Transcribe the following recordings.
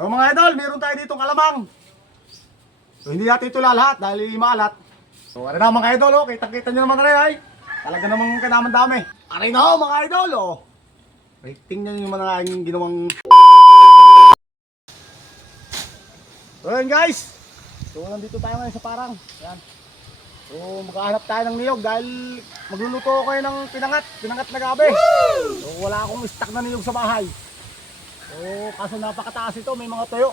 So mga idol, meron tayo dito kalamang. So hindi natin ito lahat dahil maalat. So ano na mga idol, oh, kita-kita nyo naman rin ay. Talaga namang kanaman dami. Aray na oh, mga idol, oh. Ay, tingnan nyo naman ang aking ginawang... So yun guys. So nandito tayo ngayon sa parang. Yan. So maghahanap tayo ng niyog dahil magluluto ako kayo ng pinangat, pinangat na gabi. So wala akong stock na niyog sa bahay. So kaso napakataas ito, may mga tuyo.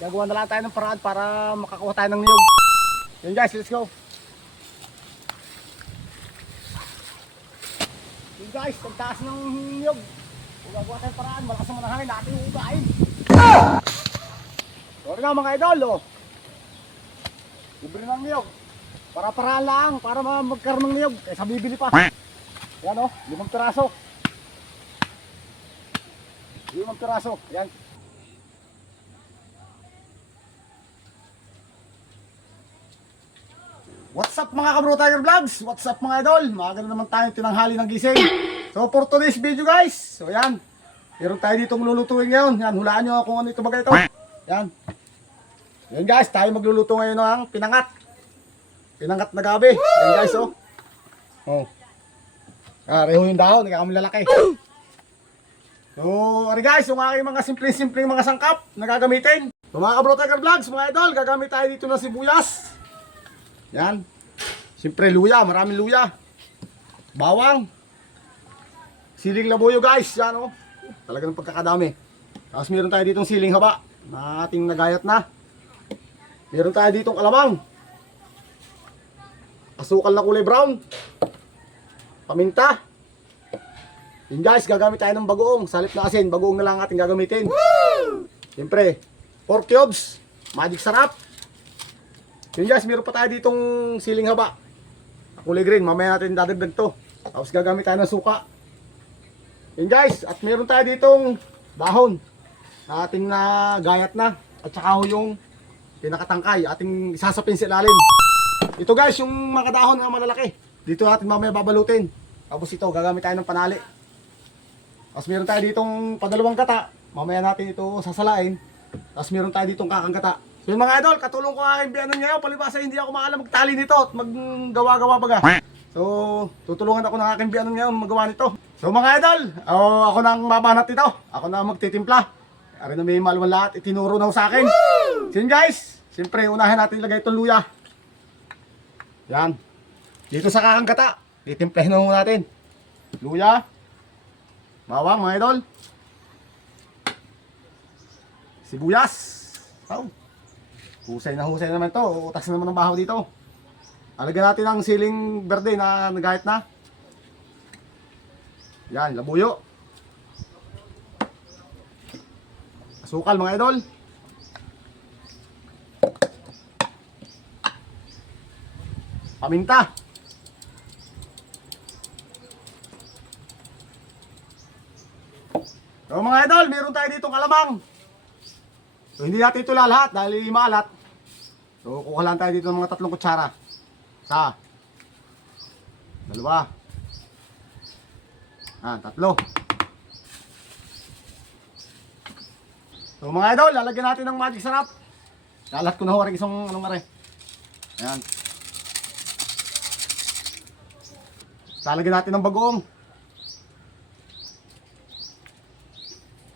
Gagawa na lang tayo ng paraan para makakuha tayo ng niyog. Yun guys, let's go. Yun guys, ang taas ng niyog. Kung gagawa tayo paraan, malakas ang hangin, natin yung. Sorry na mga idol, oh. Libre ng niyog. Para paraan lang, para ma- magkaroon ng niyog. Kaysa bibili pa. Yan oh, limang piraso. Limang piraso, yan. What's up mga kabro Tiger Vlogs? What's up mga idol? Maaga na naman tayo tinanghali ng gising. So for today's video guys, so yan. Meron tayo ditong lulutuin ngayon. Yan, hulaan nyo kung ano ito bagay ito. Yan. Yan guys, tayo magluluto ngayon ng pinangat. Pinangat na gabi. Yan guys, oh. Oh. Ah, reho yung dahon, nagkakamang lalaki. So, ari guys, yung aking mga simple-simple mga sangkap na gagamitin. So mga kabro Tiger Vlogs, mga idol, gagamit tayo dito ng sibuyas. Yan. Siyempre luya, maraming luya. Bawang. Siling labuyo guys, yan oh. Talagang pagkakadami. Tapos meron tayo ditong siling haba na ating nagayat na. Meron tayo ditong kalamang. Asukal na kulay brown. Paminta. Yun guys, gagamit tayo ng bagoong. Salip na asin, bagoong na lang ating gagamitin. Siyempre, pork cubes, magic sarap. Yun guys, meron pa tayo ditong siling haba. Kulay green, mamaya natin dadagdag to. Tapos gagamit tayo ng suka. Yun guys, at meron tayo ditong dahon na ating nagayat na. At saka ho yung pinakatangkay, ating isasapin sa ilalim. Ito guys, yung mga dahon na malalaki. Dito natin mamaya babalutin. Tapos ito, gagamit tayo ng panali. Tapos meron tayo ditong padalawang kata. Mamaya natin ito sasalain. Tapos meron tayo ditong kakang kata. So yung mga idol, katulong ko nga aking biyanan ngayon. Palibasa hindi ako maalam magtali nito at maggawa-gawa baga. So, tutulungan ako ng aking biyanan ngayon magawa nito. So mga idol, oh, ako nang mabanat nito. Ako na magtitimpla. Ari na may malwan lahat, itinuro na sa akin. So yun guys, siyempre unahin natin ilagay itong luya. Yan. Dito sa kakang kata, titimplahin na natin. Luya. Bawang mga idol. Sibuyas. Oh. Husay na husay naman to. Utas na naman ng bahaw dito. Alagyan natin ang siling berde na nagahit na. Yan, labuyo. Asukal mga idol. Paminta. So mga idol, meron tayo dito kalamang. So hindi natin ito lahat dahil maalat. So kuha lang tayo dito ng mga tatlong kutsara. Sa dalawa. Ah, tatlo. So mga idol, lalagyan natin ng magic sarap. Lalat ko na ho isang anong mare. Ayan. Lalagyan natin ng bagoong.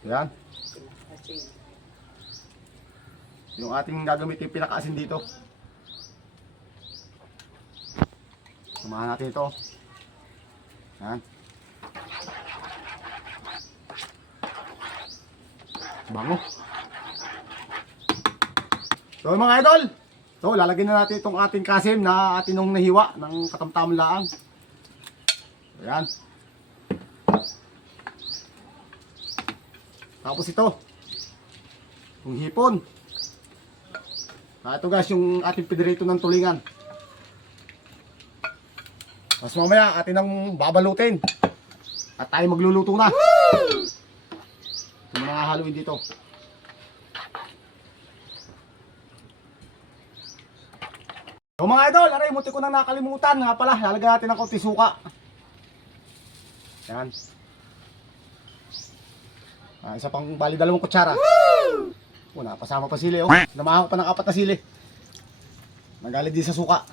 Ayan. Yung ating gagamitin pinakaasin dito. Samahan natin ito. Yan. Bango. So mga idol, so lalagyan na natin itong ating kasim na atin nung nahiwa ng katamtaman laang. Ayan. Tapos ito, yung hipon. Ah, ito guys, yung ating pidirito ng tulingan. Tapos mamaya, atin ang babalutin. At tayo magluluto na. Ito mga haluin dito. So mga idol, aray, muti ko na nakalimutan. Nga pala, lalagyan natin ng konti suka. Yan. Ah, isa pang bali dalawang kutsara. Una, pasama pa sili oh. Namahan ko pa ng apat na sili. Nagalit din sa suka.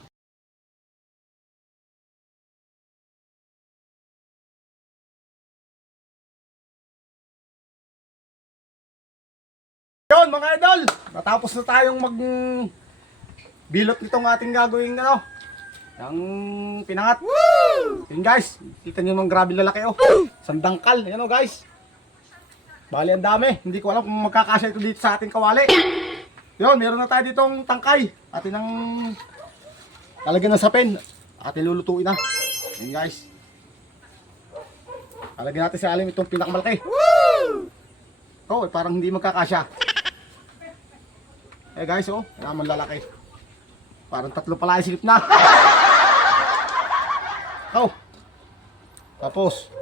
Yun mga idol, natapos na tayong mag bilot nitong ating gagawing ano, ang pinangat. Yun guys, kita nyo nung grabe lalaki oh. Sandangkal, yan oh guys. Bali ang dami, hindi ko alam kung magkakasya ito dito sa ating kawali. Yun, meron na tayo ditong tangkay. Atin ang lalagyan ng sapin. Atin lulutuin na. Yun guys. Lalagyan natin sa alim itong pinakamalaki. Oh, eh, parang hindi magkakasya. Eh guys, oh, naman lalaki. Parang tatlo pala yung silip na. oh. Tapos.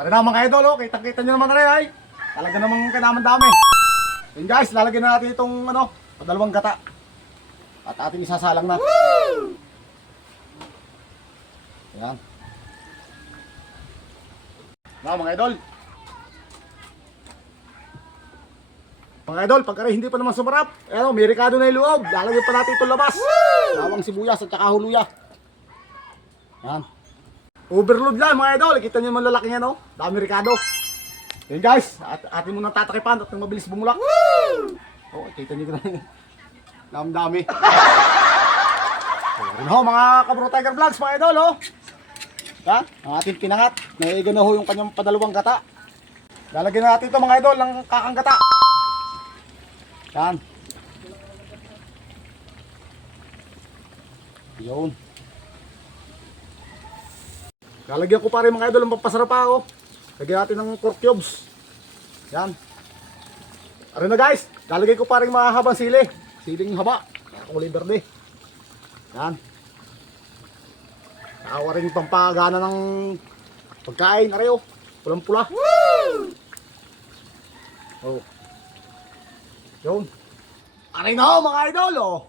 Ano na mga idol, oh, kita-kita nyo naman rin ay. Talaga namang kanaman dami. Yun guys, lalagyan na natin itong ano, dalawang gata. At ating isasalang na. Yan. Na mga idol. Mga idol, pagka hindi pa naman sumarap, ano, may ricado na yung loob. Lalagyan pa natin itong labas. Bawang sibuyas at saka huluya. Yan. Overload lang mga idol. Kita nyo yung malalaki yan, no? Dami ricado. Yun guys, at atin muna tatakipan at nang mabilis bumulak. Oh, kita nyo na. Dami dami. So, yun ho, mga kabro Tiger Vlogs, mga idol, oh. Ha? Ang ating pinangat. Naiigo na ho yung kanyang padalawang gata. Lalagyan natin ito mga idol ng kakang gata. Yan. Yun. Lalagyan ko pa rin mga idol ng pampasarap pa ako. Lagyan natin ng pork cubes. Yan. Ano na guys, lalagay ko pa rin mga habang sili. Siling haba. Kulay berde. Yan. Nakawa rin yung pampagana ng pagkain. Areyo. Pulang pula. Oh. Yun. Aray na ho, mga idol, oh.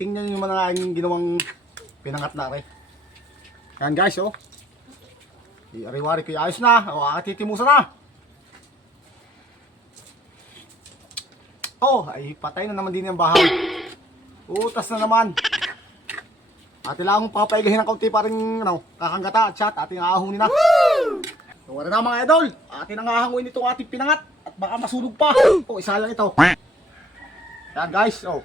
Tingnan nyo ang aking ginawang pinangat na aray. Yan guys, oh. I-ariwari ko ayos na. O, akatitimusa na. Oh, ay patay na naman din yung bahay. Utas na naman. Ate lang akong papaigahin ng kaunti pa rin, ano, kakanggata at chat. Ating aahungin na. So, wala na mga idol. Atin ang ahanguin itong ating pinangat. At baka masunog pa. Oh, isa lang ito. Yan guys, oh.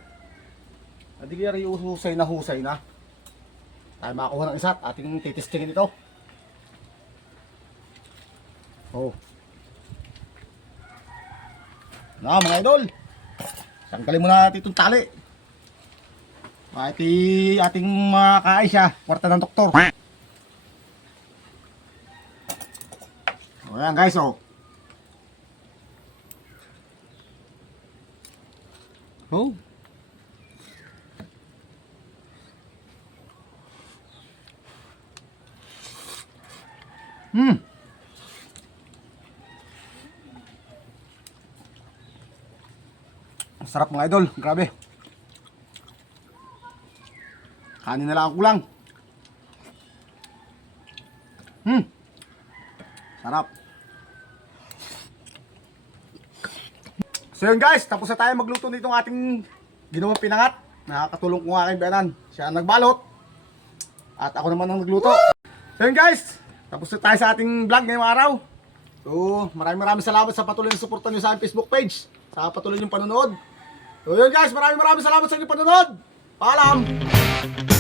Hindi kaya rin husay na husay na. Tayo makakuha ng isa at ating titistingin ito. Oh. Na mga idol. Tanggalin muna natin itong tali. Ati ating mga kaisya, kwarta ng doktor. O yan guys, oh. Oh. Hmm. Sarap mga idol, grabe. Kanin na lang ang kulang. Hmm. Sarap. So yun guys, tapos na tayo magluto nitong ating ginawang pinangat. Nakakatulong ko nga aking biyanan. Siya ang nagbalot. At ako naman ang nagluto. So yun guys, tapos na tayo sa ating vlog ngayong araw. So, maraming maraming salamat sa patuloy na suporta nyo sa aking Facebook page. Sa patuloy niyong panonood. So yun guys, maraming maraming salamat sa inyong panonood. Paalam!